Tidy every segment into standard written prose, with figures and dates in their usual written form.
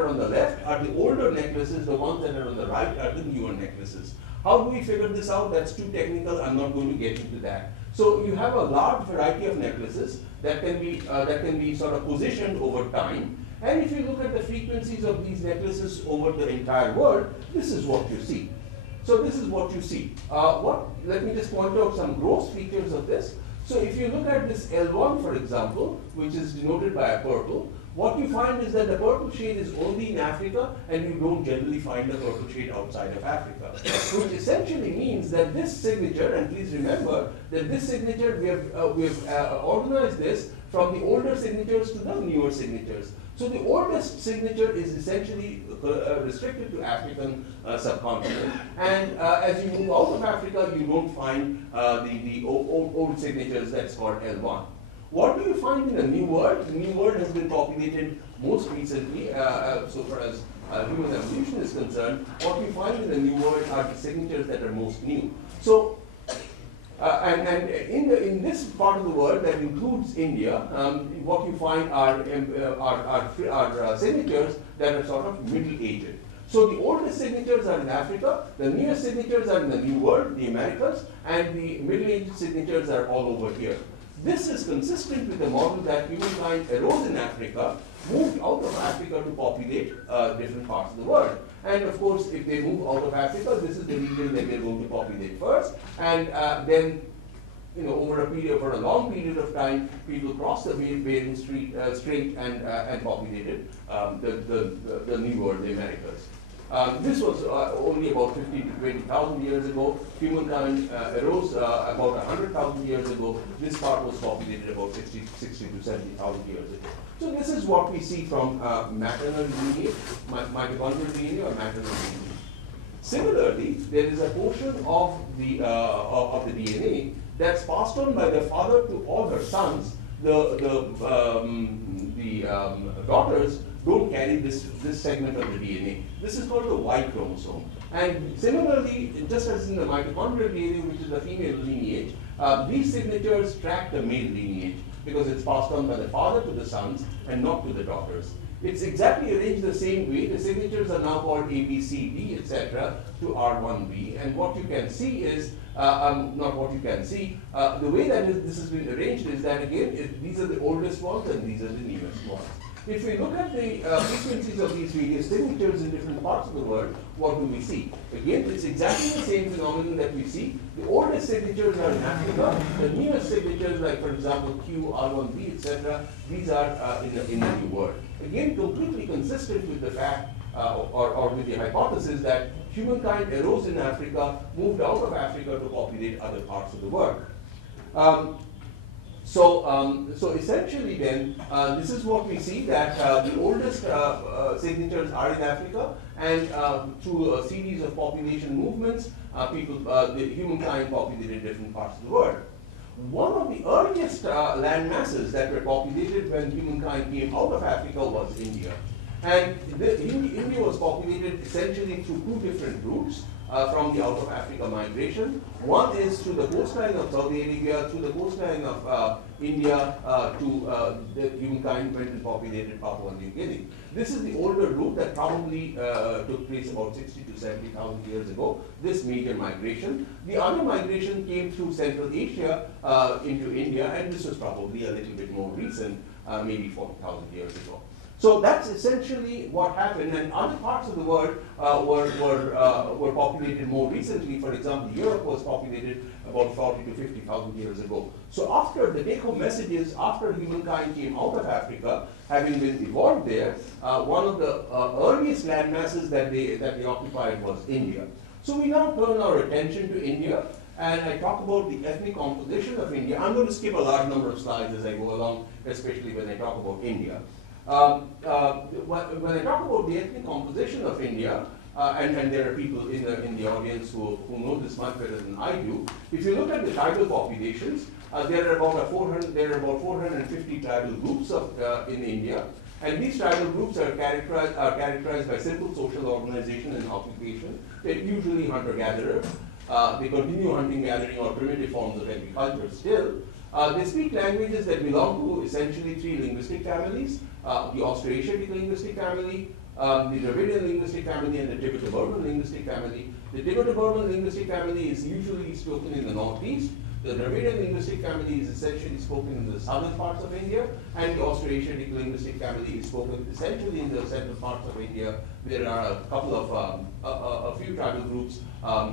on the left are the older necklaces, the ones that are on the right are the newer necklaces. How do we figure this out? That's too technical, I'm not going to get into that. So you have a large variety of necklaces that can be sort of positioned over time. And if you look at the frequencies of these necklaces over the entire world, this is what you see. So this is what you see. Let me just point out some gross features of this. So if you look at this L1, for example, which is denoted by a purple, what you find is that the purple shade is only in Africa, and you don't generally find the purple shade outside of Africa. Which essentially means that this signature, and please remember that this signature, we have organized this from the older signatures to the newer signatures. So the oldest signature is essentially restricted to African subcontinent, and as you move out of Africa, you don't find the old signatures. That's called L1. What do you find in the New World? The New World has been populated most recently, so far as human evolution is concerned. What you find in the New World are the signatures that are most new. So, and in this part of the world that includes India, what you find are signatures that are sort of middle-aged. So the oldest signatures are in Africa, the newest signatures are in the New World, the Americas, and the middle-aged signatures are all over here. This is consistent with the model that humankind arose in Africa, moved out of Africa to populate different parts of the world. And of course, if they move out of Africa, this is the region that they're going to populate first, and then, over a long period of time, people crossed the Bering Strait and populated the New World, the Americas. This was only about 50 to 20,000 years ago. Humankind arose about 100,000 years ago. This part was populated about 60 to 70,000 years ago. So this is what we see from maternal lineage, mitochondrial DNA or maternal lineage. Similarly, there is a portion of the DNA that's passed on by the father to all her sons. The daughters don't carry this segment of the DNA. This is called the Y chromosome. And similarly, just as in the mitochondrial DNA, which is the female lineage, these signatures track the male lineage because it's passed on by the father to the sons and not to the daughters. It's exactly arranged the same way. The signatures are now called A, B, C, D, etc. to R1b. And what you can see is, not what you can see, the way that this has been arranged is that, again, these are the oldest ones and these are the newest ones. If we look at the frequencies of these various signatures in different parts of the world, what do we see? Again, it's exactly the same phenomenon that we see. The oldest signatures are in Africa. The newest signatures, like for example Q, R1b, etc., these are in the New World. Again, completely consistent with the fact or with the hypothesis that humankind arose in Africa, moved out of Africa to populate other parts of the world. So essentially then, this is what we see, that the oldest signatures are in Africa, and through a series of population movements, the humankind populated different parts of the world. One of the earliest land masses that were populated when humankind came out of Africa was India. And India was populated essentially through two different routes. From the out of Africa migration. One is through the coastline of Saudi Arabia, through the coastline of India, to the humankind went and populated Papua New Guinea. This is the older route that probably took place about 60 to 70,000 years ago, this major migration. The other migration came through Central Asia into India, and this was probably a little bit more recent, maybe 40,000 years ago. So that's essentially what happened, and other parts of the world were populated more recently. For example, Europe was populated about 40 to 50,000 years ago. So after the take-home messages, after humankind came out of Africa, having been evolved there, one of the earliest land masses that they occupied was India. So we now turn our attention to India, and I talk about the ethnic composition of India. I'm going to skip a large number of slides as I go along, especially when I talk about India. When I talk about the ethnic composition of India, and there are people in the audience who know this much better than I do. If you look at the tribal populations, there are about 450 tribal groups in India, and these tribal groups are characterized by simple social organization and occupation. They're usually hunter-gatherer. They continue hunting, gathering, or primitive forms of agriculture still. They speak languages that belong to essentially three linguistic families: the Austroasiatic linguistic family, the Dravidian linguistic family and the Tibeto-Burman linguistic family. The Tibeto-Burman linguistic family is usually spoken in the northeast. The Dravidian linguistic family is essentially spoken in the southern parts of India, and the Austroasiatic linguistic family is spoken essentially in the central parts of India. There are a couple of, a few tribal groups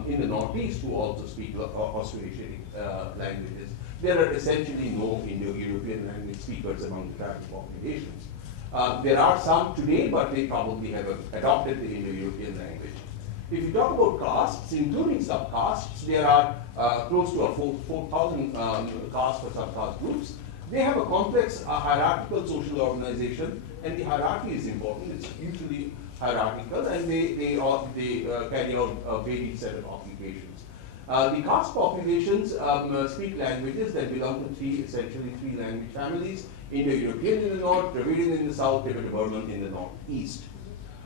in the northeast who also speak Austroasiatic languages. There are essentially no Indo-European language speakers among the tribal populations. There are some today, but they probably have adopted the Indo-European language. If you talk about castes, including subcastes, there are close to 4,000 caste or subcaste groups. They have a complex hierarchical social organization, and the hierarchy is important. It's usually hierarchical, and they carry out a varied set of occupations. The caste populations speak languages that belong to essentially three language families: Indo-European in the north, Dravidian in the south, Tibeto-Burman in the northeast.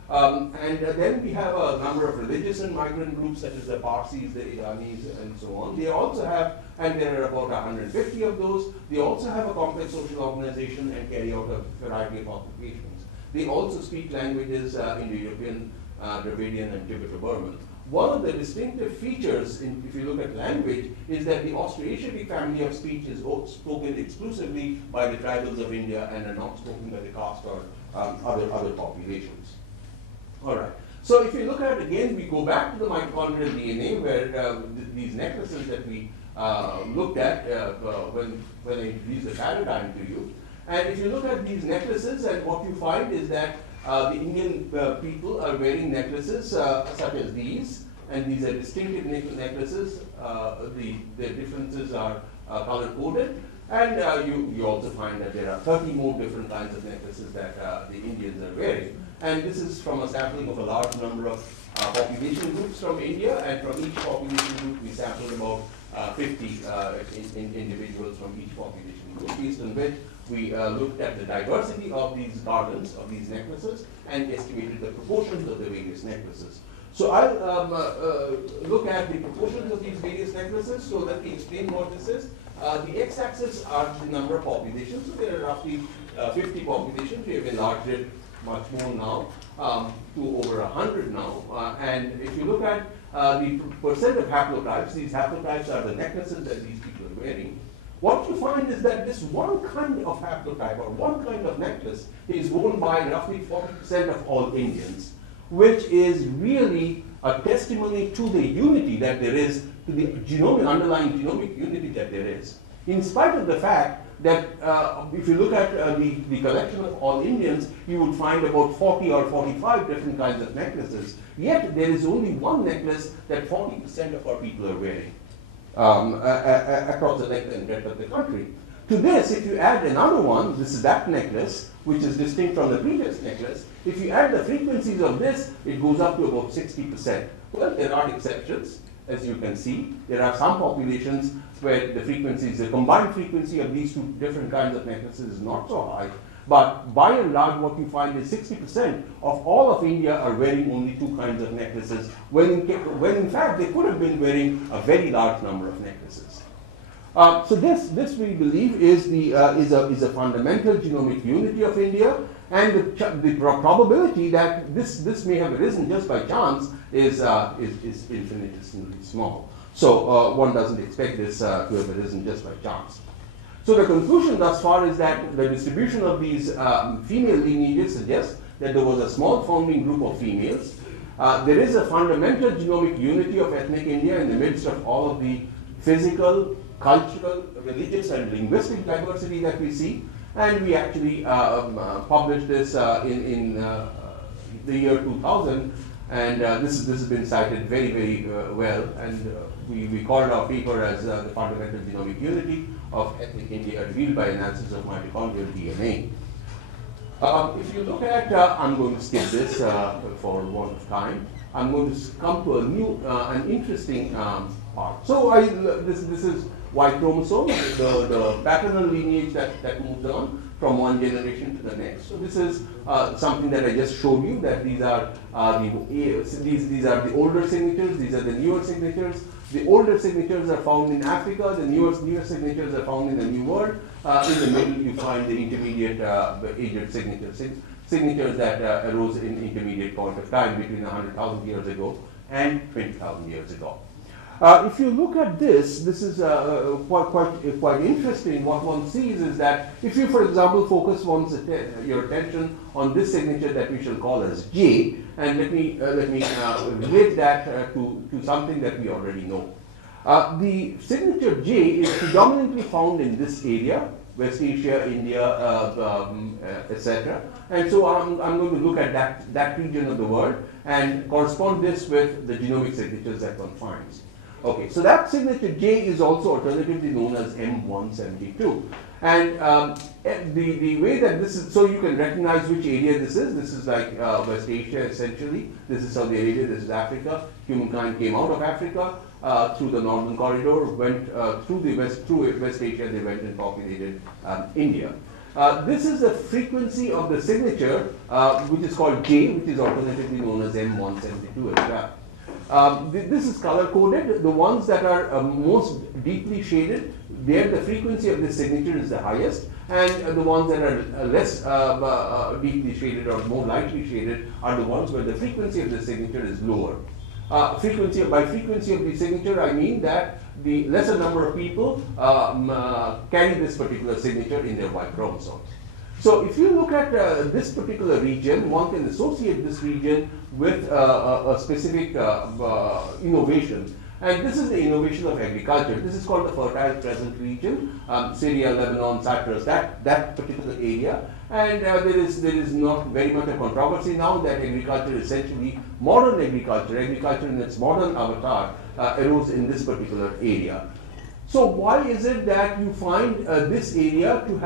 And then we have a number of religious and migrant groups, such as the Parsis, the Iranis, and so on. They also have, and there are about 150 of those, they also have a complex social organization and carry out a variety of occupations. They also speak languages, Indo-European, Dravidian, and Tibeto-Burman. One of the distinctive features, if you look at language, is that the Austroasiatic family of speech is spoken exclusively by the tribals of India and are not spoken by the caste or other populations. All right. So if you look at, again, we go back to the mitochondrial DNA, where these necklaces that we looked at when I introduced the paradigm to you. And if you look at these necklaces, and what you find is that the Indian people are wearing necklaces such as these, and these are distinctive necklaces. The differences are color-coded, and you also find that there are 30 more different kinds of necklaces that the Indians are wearing. And this is from a sampling of a large number of population groups from India, and from each population group we sampled about 50 individuals from each population group, based on which we looked at the diversity of these garlands, of these necklaces, and estimated the proportions of the various necklaces. So I'll look at the proportions of these various necklaces so that we explain what this is. The x-axis are the number of populations. So there are roughly 50 populations. We have enlarged it much more now to over 100 now. And if you look at the percent of haplotypes, these haplotypes are the necklaces that these people are wearing. What you find is that this one kind of haplotype or one kind of necklace is worn by roughly 40% of all Indians, which is really a testimony to the unity that there is, to the underlying genomic unity that there is. In spite of the fact that if you look at the collection of all Indians, you would find about 40 or 45 different kinds of necklaces. Yet there is only one necklace that 40% of our people are wearing across the length and breadth of the country. To this, if you add another one, this is that necklace, which is distinct from the previous necklace. If you add the frequencies of this, it goes up to about 60%. Well, there are exceptions, as you can see. There are some populations where the frequencies, the combined frequency of these two different kinds of necklaces is not so high. But by and large, what you find is 60% of all of India are wearing only two kinds of necklaces, when in fact they could have been wearing a very large number of necklaces. So this we believe is a fundamental genomic unity of India, and the probability that this may have arisen just by chance is infinitesimally small. So one doesn't expect this to have arisen just by chance. So the conclusion thus far is that the distribution of these female lineages suggests that there was a small founding group of females. There is a fundamental genomic unity of ethnic India in the midst of all of the physical, cultural, religious, and linguistic diversity that we see. And we actually published this in the year 2000, and this has been cited very, very well. And we called our paper as the fundamental genomic unity of ethnic India revealed by analysis of mitochondrial DNA. If you look at, I'm going to skip this for want of time. I'm going to come to a new, an interesting part. So this is Y chromosome, the paternal lineage that moves on from one generation to the next. So this is something that I just showed you, that these are the older signatures, these are the newer signatures. The older signatures are found in Africa, the newer signatures are found in the New World. In the middle you find the intermediate aged signatures. signatures that arose in intermediate point of time between 100,000 years ago and 20,000 years ago. If you look at this is quite interesting. What one sees is that if you, for example, focus your attention on this signature that we shall call as J, and let me relate that to something that we already know. The signature J is predominantly found in this area, West Asia, India, etc. And so I'm going to look at that region of the world and correspond this with the genomic signatures that one finds. Okay, so that signature J is also alternatively known as M172. And the way that this is, so you can recognize which area this is like West Asia essentially, this is Saudi Arabia, this is Africa. Humankind came out of Africa through the northern corridor, went through West Asia, they went and populated India. This is the frequency of the signature, which is called J, which is alternatively known as M172 as well. This is color coded. The ones that are most deeply shaded, there the frequency of this signature is the highest, and the ones that are less deeply shaded or more lightly shaded are the ones where the frequency of the signature is lower. By frequency of the signature, I mean that the lesser number of people carry this particular signature in their Y chromosomes. So if you look at this particular region, one can associate this region with a specific innovation. And this is the innovation of agriculture. This is called the Fertile Crescent region, Syria, Lebanon, Cyprus, that particular area. And there is not very much of controversy now that agriculture, essentially modern agriculture in its modern avatar, arose in this particular area. So why is it that you find this area to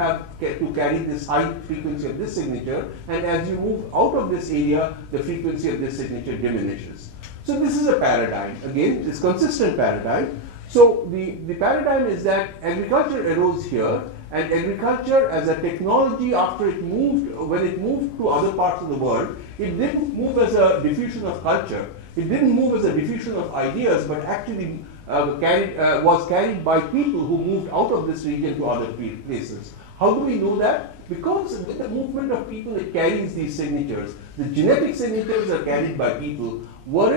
carry this high frequency of this signature, and as you move out of this area, the frequency of this signature diminishes? So this is a paradigm. Again, it's consistent paradigm. So the paradigm is that agriculture arose here, and agriculture as a technology, when it moved to other parts of the world, it didn't move as a diffusion of culture. It didn't move as a diffusion of ideas, but actually was carried by people who moved out of this region to other places. How do we know that? Because with the movement of people, it carries these signatures. The genetic signatures are carried by people. Were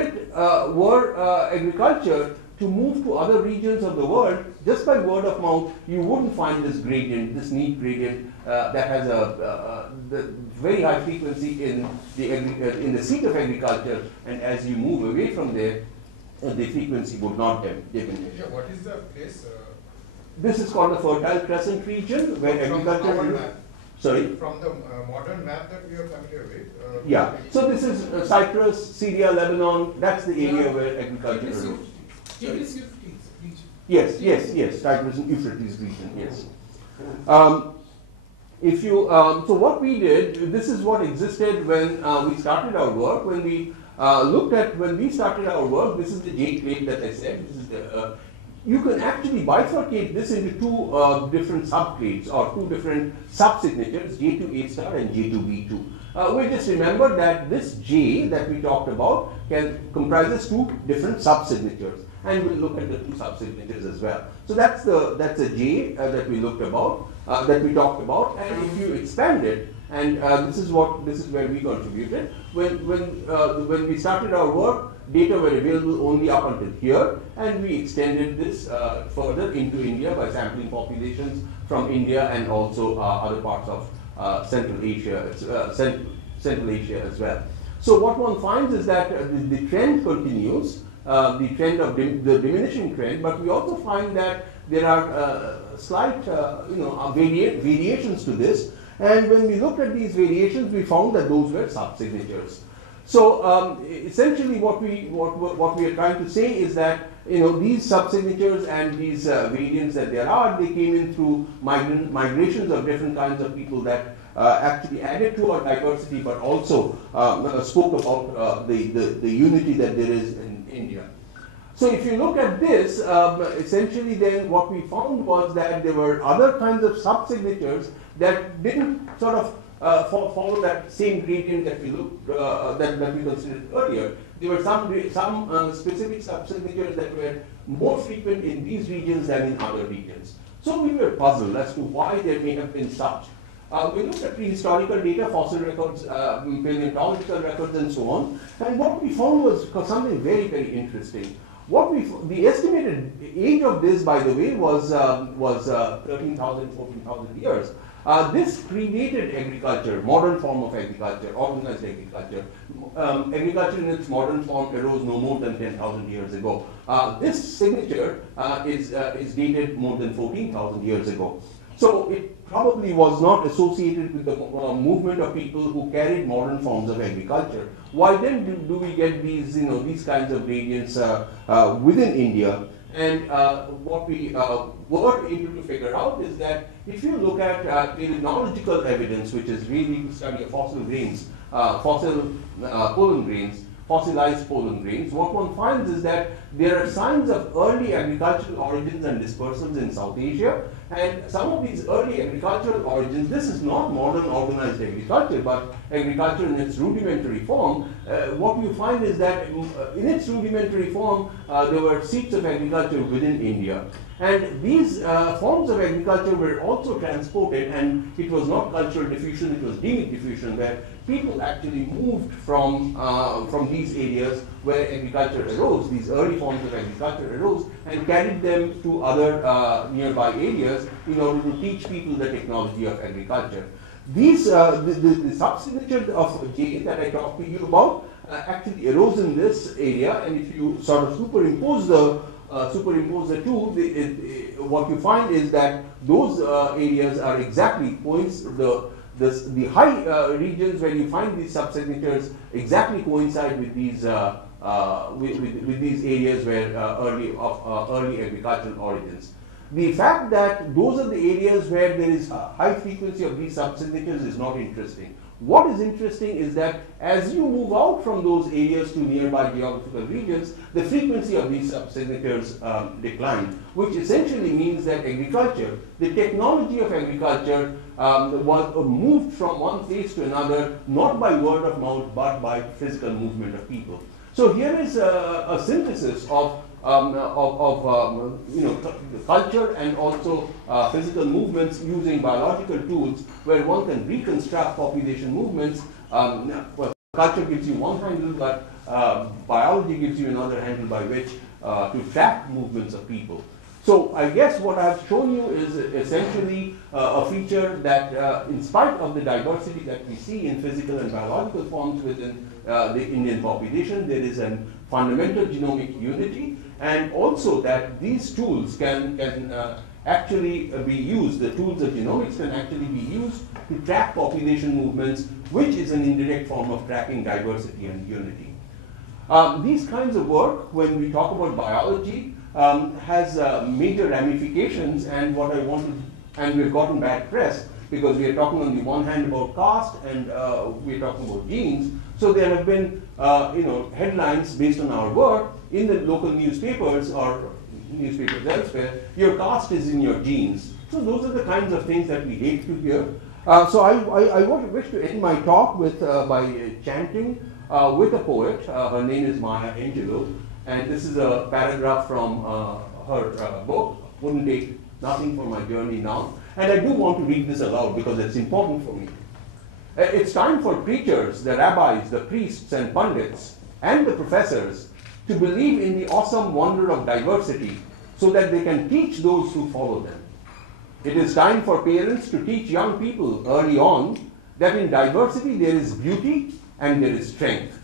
agriculture to move to other regions of the world, just by word of mouth, you wouldn't find this gradient, this neat gradient that has the very high frequency in the seat of agriculture, and as you move away from there, the frequency would not diminish. Yeah, what is the place? This is called the Fertile Crescent region, where agriculture. Sorry? From the modern map that we are familiar with. Yeah. So this is Cyprus, Syria, Lebanon. That's the area where agriculture arose. Yes. Cyprus and Euphrates region. Yes. So what we did, this is what existed when we started our work. When we started our work, this is the J clade that I said. This is you can actually bifurcate this into two different subclades or two different subsignatures, J2A star and J2B2. We just remember that this J that we talked about comprises two different subsignatures, and we'll look at the two subsignatures as well. So that's a J that we talked about, and if you expand it, and this is where we contributed. When we started our work, data were available only up until here, and we extended this further into India by sampling populations from India and also other parts of Central Asia as well. So what one finds is that the trend continues, the trend of the diminishing trend, but we also find that there are slight variations to this. And when we looked at these variations, we found that those were subsignatures. So essentially, what we are trying to say is that these subsignatures and these variants that there are, they came in through migrations of different kinds of people that actually added to our diversity, but also spoke about the unity that there is in India. So if you look at this, essentially then what we found was that there were other kinds of subsignatures that didn't sort of follow that same gradient that we considered earlier. There were some specific subsignatures that were more frequent in these regions than in other regions. So we were puzzled as to why there may have been such. We looked at prehistorical data, fossil records, paleontological records, and so on. And what we found was something very, very interesting. The estimated age of this, by the way, was 13,000, 14,000 years. This predated agriculture, modern form of agriculture, organized agriculture. Agriculture in its modern form arose no more than 10,000 years ago. This signature is dated more than 14,000 years ago. So it probably was not associated with the movement of people who carried modern forms of agriculture. Why then do we get these, these kinds of gradients within India? And what we were able to figure out is that if you look at paleontological evidence, which is really the study of fossil grains, pollen grains, fossilized pollen grains, what one finds is that there are signs of early agricultural origins and dispersals in South Asia. And some of these early agricultural origins, this is not modern organized agriculture, but agriculture in its rudimentary form. What you find is that in its rudimentary form, there were seats of agriculture within India. And these forms of agriculture were also transported, and it was not cultural diffusion, it was demic diffusion, where people actually moved from these areas where agriculture arose, these early forms of agriculture arose, and carried them to other nearby areas in order to teach people the technology of agriculture. These, the subsignature of J that I talked to you about actually arose in this area, and if you sort of superimpose the two, what you find is that those areas are exactly points, the high regions where you find these subsignatures exactly coincide with these with these areas where early agricultural origins. The fact that those are the areas where there is a high frequency of these subsignatures is not interesting. What is interesting is that as you move out from those areas to nearby geographical regions, the frequency of these subsignatures decline, which essentially means that agriculture, the technology of agriculture, was moved from one phase to another, not by word of mouth, but by physical movement of people. So here is a synthesis of culture and also physical movements using biological tools where one can reconstruct population movements. Well, culture gives you one handle, but biology gives you another handle by which to track movements of people. So I guess what I've shown you is essentially a feature that in spite of the diversity that we see in physical and biological forms within the Indian population, there is a fundamental genomic unity, and also that these tools can actually be used, the tools of genomics can actually be used to track population movements, which is an indirect form of tracking diversity and unity. These kinds of work, when we talk about biology, has major ramifications, and what I wanted, and we've gotten bad press because we are talking on the one hand about caste and we're talking about genes. So there have been headlines based on our work in the local newspapers or newspapers elsewhere. Your caste is in your genes. So those are the kinds of things that we hate to hear. So I wish to end my talk with by chanting with a poet. Her name is Maya Angelou, and this is a paragraph from her book, Wouldn't Take Nothing for My Journey Now. And I do want to read this aloud because it's important for me. It's time for preachers, the rabbis, the priests and pundits, and the professors to believe in the awesome wonder of diversity so that they can teach those who follow them. It is time for parents to teach young people early on that in diversity there is beauty and there is strength.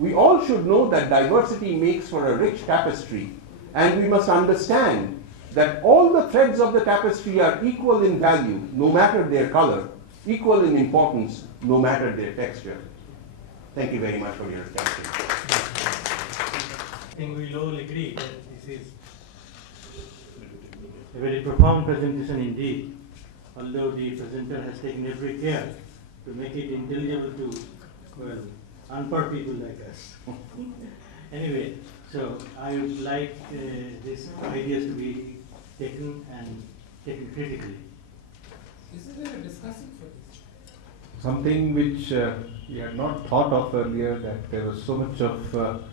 We all should know that diversity makes for a rich tapestry, and we must understand that all the threads of the tapestry are equal in value, no matter their color, equal in importance, no matter their texture. Thank you very much for your attention. I think we'll all agree that this is a very profound presentation indeed, although the presenter has taken every care to make it intelligible to, well, unpoor people like us. Anyway, so I would like these ideas to be taken critically. Is there a discussion for this? Something which we had not thought of earlier, that there was so much of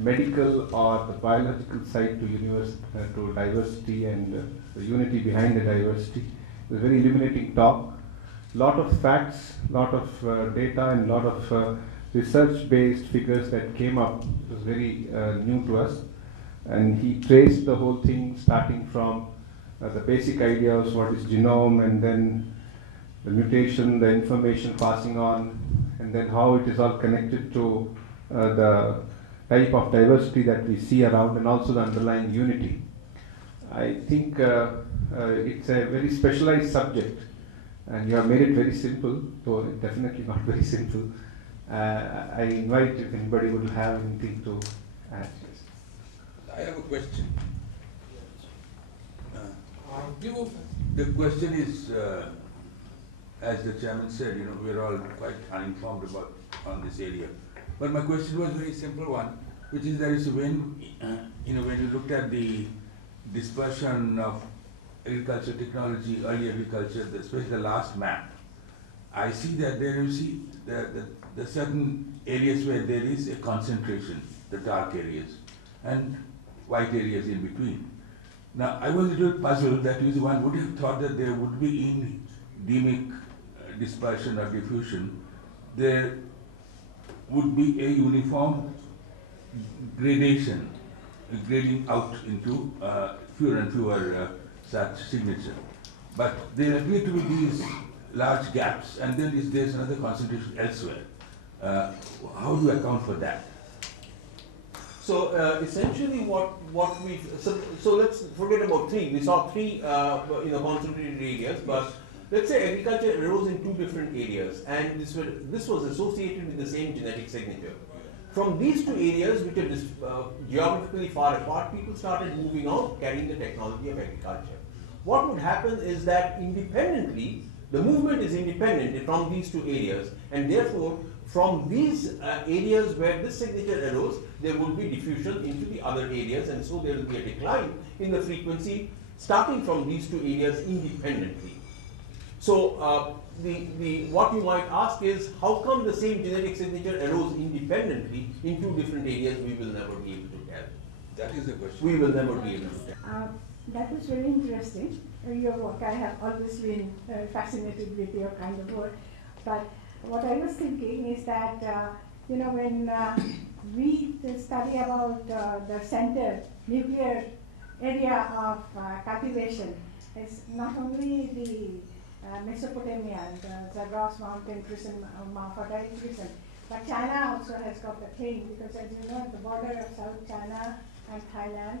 medical or the biological side to diversity and the unity behind the diversity. It was a very illuminating talk. lot of facts, lot of data, and lot of research-based figures that came up. It was very new to us, and he traced the whole thing starting from the basic idea of what is genome, and then the mutation, the information passing on, and then how it is all connected to the type of diversity that we see around, and also the underlying unity. I think it's a very specialized subject, and you have made it very simple, though definitely not very simple. I invite if anybody would have anything to add. I have a question. You go first. The question is, as the chairman said, we're all quite uninformed on this area. But my question was a very simple one, which is that when you looked at the dispersion of agriculture technology, early agriculture, especially the last map, I see that there you see the certain areas where there is a concentration, the dark areas, and white areas in between. Now, I was a little puzzled that one would have thought that there would be endemic dispersion or diffusion. There would be a uniform gradation, grading out into fewer and fewer such signatures. But there appear to be these large gaps, and then there's another concentration elsewhere. How do you account for that? So essentially, what we so let's forget about three. We saw three concentrated areas, but let's say agriculture arose in two different areas, and this was associated with the same genetic signature. From these two areas, which are geographically far apart, people started moving out, carrying the technology of agriculture. What would happen is that independently, the movement is independent from these two areas, and therefore, from these areas where this signature arose, there would be diffusion into the other areas, and so there will be a decline in the frequency starting from these two areas independently. So what you might ask is, how come the same genetic signature arose independently in two different areas? We will never be able to tell. That is the question. We will never be able to tell. That was very interesting. Your work, I have always been fascinated with your kind of work. But what I was thinking is that, when we study about the center, nuclear area of cultivation, it's not only the Mesopotamia, the Zagros Mountain prison, Maphodite prison, but China also has got the thing, because as you know, the border of South China and Thailand,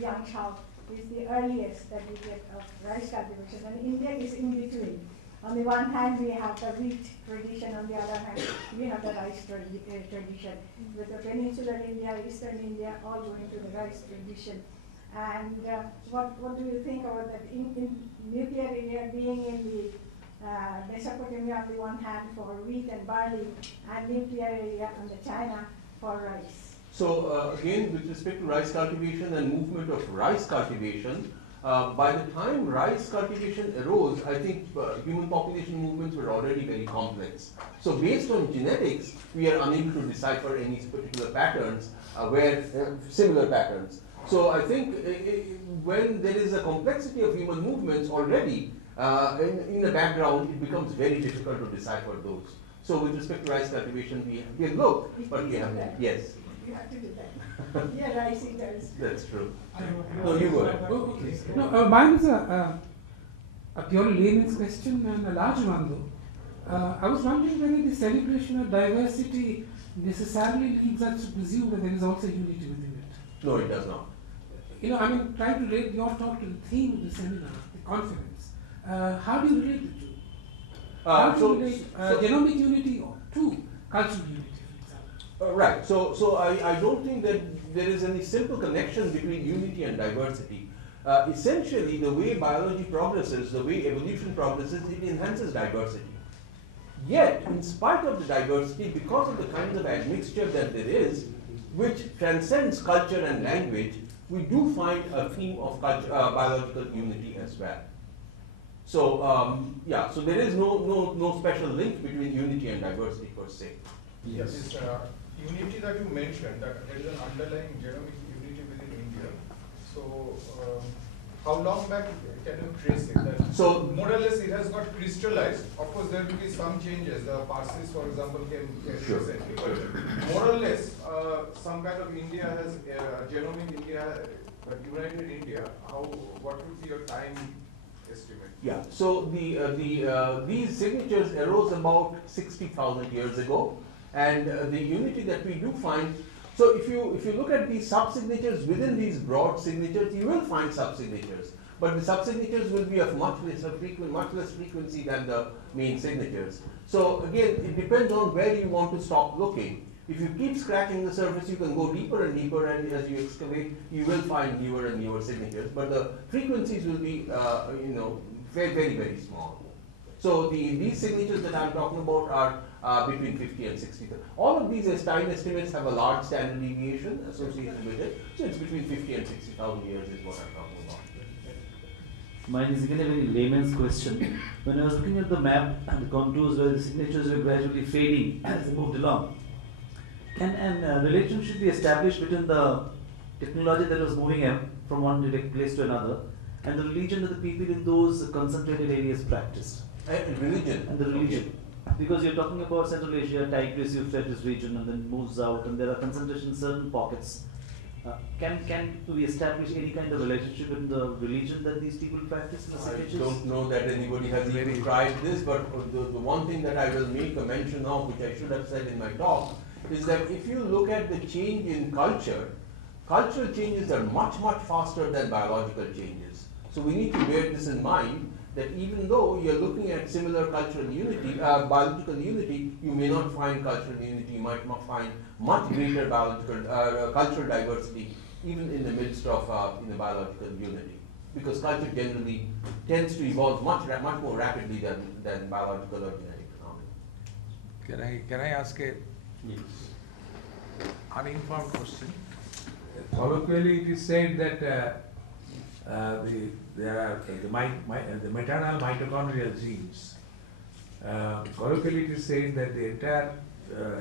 Yangshao is the earliest that we get of rice cultivation, and India is in between. On the one hand, we have the wheat tradition, on the other hand, we have the rice tradition. With the peninsular India, eastern India, all going to the rice tradition. And what do you think about that? In nuclear area being in the Mesopotamia on the one hand for wheat and barley, and nuclear area on the China for rice. So again, with respect to rice cultivation and movement of rice cultivation, by the time rice cultivation arose, I think human population movements were already very complex. So based on genetics, we are unable to decipher any particular patterns similar patterns. So I think when there is a complexity of human movements already in the background, it becomes very difficult to decipher those. So with respect to rice cultivation, we have looked, but we haven't. Yes. You have to do that. Yeah, rice eaters. That's true. No, you go ahead. Oh, okay. No, mine is a purely layman's question and a large one though. I was wondering whether the celebration of diversity necessarily leads us to presume that there is also unity within it. No, it does not. Trying to relate your talk to the theme of the seminar, the conference. How do you relate the two? How do you relate genomic unity to cultural unity? Right. So I don't think that there is any simple connection between unity and diversity. Essentially, the way biology progresses, the way evolution progresses, it enhances diversity. Yet, in spite of the diversity, because of the kinds of admixture that there is, which transcends culture and language, we do find a theme of biological unity as well. So so there is no special link between unity and diversity per se. Yes. This unity that you mentioned, that there is an underlying genomic unity within India. So how long back can you trace it? That So- more or less it has got crystallized. Of course, there will be some changes. The Parsis, for example, came Sure. recently, but more or less, some kind of India has genomic India, united India. What would be your time estimate? Yeah, so these signatures arose about 60,000 years ago, and the unity that we do find, so if you look at these sub-signatures within these broad signatures, you will find sub-signatures, but the sub-signatures will be of much less frequency than the main signatures. So again, it depends on where you want to stop looking. If you keep scratching the surface, you can go deeper and deeper, and as you excavate, you will find newer and newer signatures, but the frequencies will be, very, very, very small. So these signatures that I'm talking about are between 50 and 60. All of these as time estimates have a large standard deviation associated with it. So it's between 50 and 60,000 years is what I'm talking about. Mine is again a very layman's question. When I was looking at the map and the contours where the signatures were gradually fading as they moved along, and a relation should be established between the technology that was moving from one place to another and the religion that the people in those concentrated areas practiced. Religion. And the religion. Because you're talking about Central Asia, Tigris, Euphrates region, and then moves out, and there are concentration in certain pockets. Can we establish any kind of relationship in the religion that these people practice in the I signatures? don't know that anybody has even tried this, but the one thing that I will make a mention of, which I should have said in my talk, is that if you look at the change in culture, cultural changes are much, much faster than biological changes. So we need to bear this in mind, that even though you're looking at similar cultural unity, biological unity, you may not find cultural unity, you might not find much greater biological, cultural diversity, even in the midst of biological unity. Because culture generally tends to evolve much more rapidly than biological or genetic phenomena. Can I ask a uninformed question? Colloquially, it is said that there are the maternal mitochondrial genes. Colloquially, it is said that the entire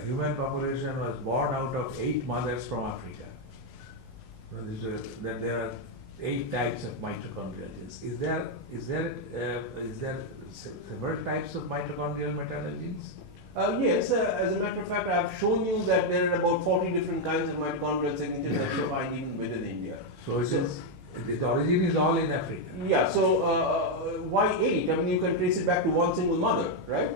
human population was born out of 8 mothers from Africa. That there are 8 types of mitochondrial genes. Is there several types of mitochondrial maternal genes? Yes, as a matter of fact, I have shown you that there are about 40 different kinds of mitochondrial signatures that you find even within India. So the origin is all in Africa. Yeah, so why 8? I mean, you can trace it back to one single mother, right?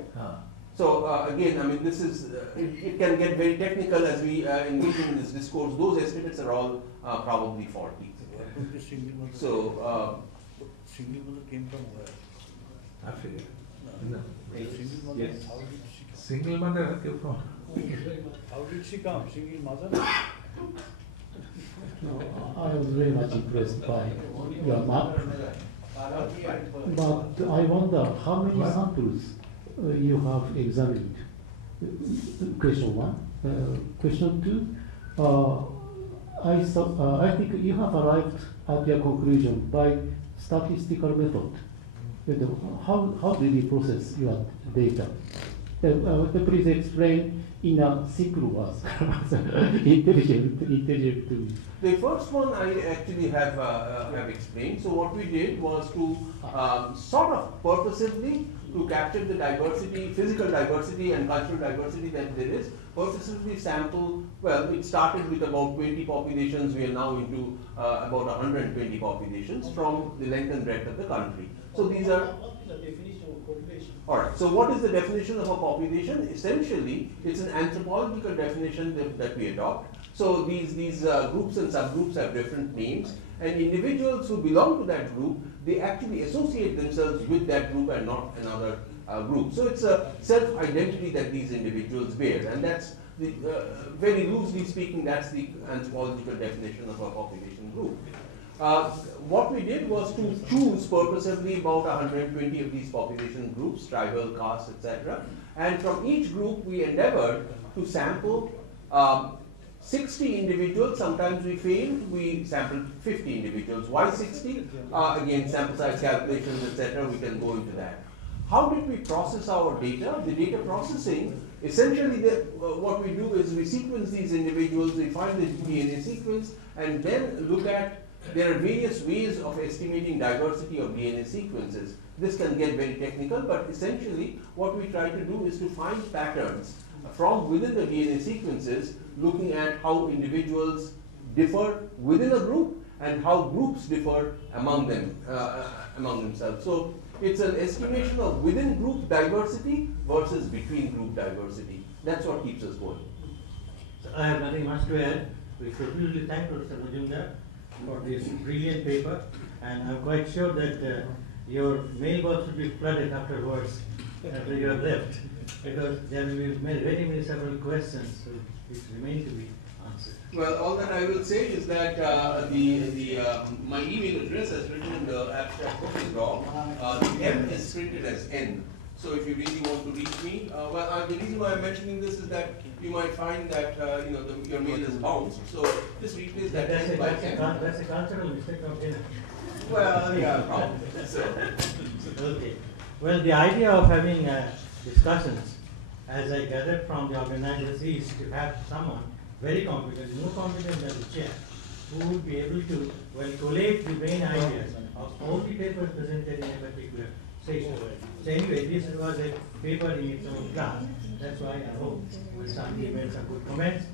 So again, I mean, this is, it can get very technical as we engage in this discourse. Those estimates are all probably faulty. So, single mother came from where? Africa. No. Single mother, Yes. how did she come? Single mother came from. How did she come? Single mother? I was very much impressed by your map, but I wonder how many samples you have examined. Question 1. Question 2. I think you have arrived at your conclusion by statistical method. How do you process your data? Please explain in a simple words, intelligently. the first one I actually have explained. So what we did was to sort of purposively to capture the diversity, physical diversity and cultural diversity that there is, purposively sample, well, it started with about 20 populations, we are now into about 120 populations from the length and breadth of the country. So these are... What is the definition of population? Alright, so what is the definition of a population? Essentially, it's an anthropological definition that we adopt. So these groups and subgroups have different names, and individuals who belong to that group, they actually associate themselves with that group and not another group. So it's a self-identity that these individuals bear, and that's the, very loosely speaking, that's the anthropological definition of a population group. What we did was to choose purposefully about 120 of these population groups, tribal, caste, etc. And from each group we endeavored to sample 60 individuals. Sometimes we failed, we sampled 50 individuals. Why 60? Again, sample size calculations, etc. We can go into that. How did we process our data? The data processing, essentially what we do is we sequence these individuals, we find the DNA sequence, and then look at there are various ways of estimating diversity of DNA sequences. This can get very technical, but essentially what we try to do is to find patterns from within the DNA sequences, looking at how individuals differ within a group and how groups differ among themselves. So it's an estimation of within group diversity versus between group diversity. That's what keeps us going. So I have nothing much to add. We profusely thank Professor Majumdar for this brilliant paper, and I'm quite sure that your mailbox will be flooded afterwards, after you have left, because there will be many several questions which remain to be answered. Well, all that I will say is that my email address as written in the abstract book is wrong. The M is printed as N. So if you really want to reach me, the reason why I'm mentioning this is that you might find that your mail is bounced. So just replace that N by N. That's a cultural mistake of dinner. Well, yeah, probably. So. Okay. Well, the idea of having discussions, as I gathered from the organizers, is to have someone very competent, more competent than the chair, who would be able to collate the main ideas of all the papers presented in a particular session. So anyway, this was a paper in its own class. That's why I hope somebody made some good comments.